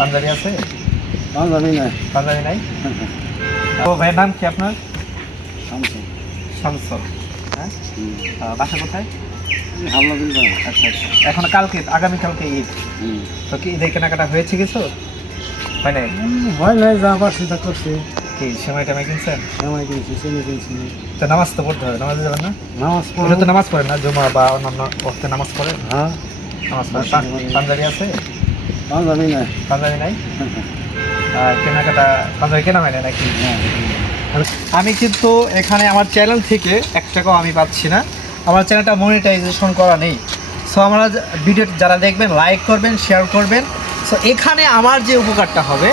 পাঞ্জাবি আছে? পাঞ্জাবি না পাঞ্জাবি নাই? ও ভাইয়ের নাম কি আপনার? শামসল। হ্যাঁ? বাসা কোথায়? আচ্ছা আচ্ছা। এখন কালকে আগামীকালকে ঈদ। তো কি ঈদের কেনাকাটা হয়েছে কিছু? হয় নাই? হয় নাই যা পারছি তা করছি। কি সময় টাইমে কিনছেন? জামাই কিনছি চিনি কিনছি। তো নামাজ তো পড়তে হবে নামাজ যাবেন না? নামাজ পড়ে তো নামাজ পড়েন না জমা বা অন্যান্য অর্থে নামাজ পড়েন? হ্যাঁ। নামাজ পড়েন। পাঞ্জাবি আছে? পাঞ্জাবি না পাঞ্জাবি নাই? আর কেনাকাটা পাঞ্জাবি কেনা হয় না নাকি? আমি কিন্তু এখানে আমার চ্যানেল থেকে এক টাকাও আমি পাচ্ছি না। আমার চ্যানেলটা মনিটাইজেশন করা নেই। সো আমরা ভিডিও যারা দেখবেন লাইক করবেন শেয়ার করবেন। সো এখানে আমার যে উপকারটা হবে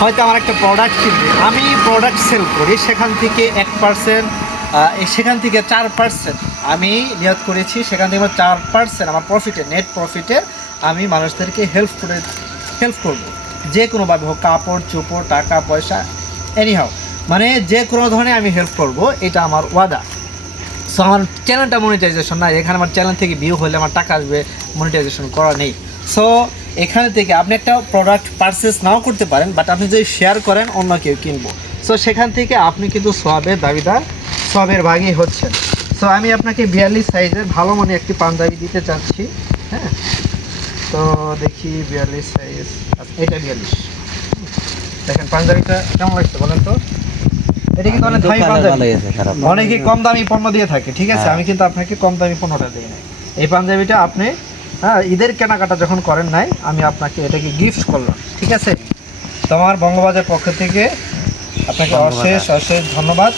হয়তো আমার একটা প্রোডাক্ট কিনবে। আমি প্রোডাক্ট সেল করি সেখান থেকে এক পার্সেন্ট সেখান থেকে চার পার্সেন্ট আমি নিয়ত করেছি। সেখান থেকে আমার চার পার্সেন্ট আমার প্রফিটের নেট প্রফিটের আমি মানুষদেরকে হেল্প করে হেল্প করব। যে কোনোভাবে হোক, কাপড়, চোপড়, টাকা, পয়সা এনি এনিহাও মানে যে কোনো ধরনের আমি হেল্প করব, এটা আমার ওয়াদা। সো আমার চ্যানেলটা মনিটাইজেশন না এখানে আমার চ্যানেল থেকে ভিউ হলে আমার টাকা আসবে মনিটাইজেশন করা নেই। সো এখানে থেকে আপনি একটা প্রোডাক্ট পারচেস নাও করতে পারেন বাট আপনি যদি শেয়ার করেন, অন্য কেউ কিনবো। সো সেখান থেকে আপনি কিন্তু সোয়াবের দাবিদার সবের ভাগই হচ্ছেন। সো আমি আপনাকে বিয়াল্লিশ সাইজের ভালো মনে একটি পাঞ্জাবি দিতে চাচ্ছি হ্যাঁ? তো দেখি বিয়াল্লিশ সাইজ আচ্ছা এটা বিয়াল্লিশ। দেখেন পাঞ্জাবিটা কেমন লাগছে বলেন তো? এটা কিন্তু অনেক দামি পাঞ্জাবি। অনেকে কম দামি পণ্য দিয়ে থাকে ঠিক আছে? আমি কিন্তু আপনাকে কম দামি পণ্যটা দিই নাই। এই পাঞ্জাবিটা আপনি হ্যাঁ ঈদের কেনাকাটা যখন করেন নাই আমি আপনাকে এটাকে গিফট করলাম ঠিক আছে? তোমার বঙ্গবাজার পক্ষ থেকে আপনাকে অশেষ অশেষ ধন্যবাদ।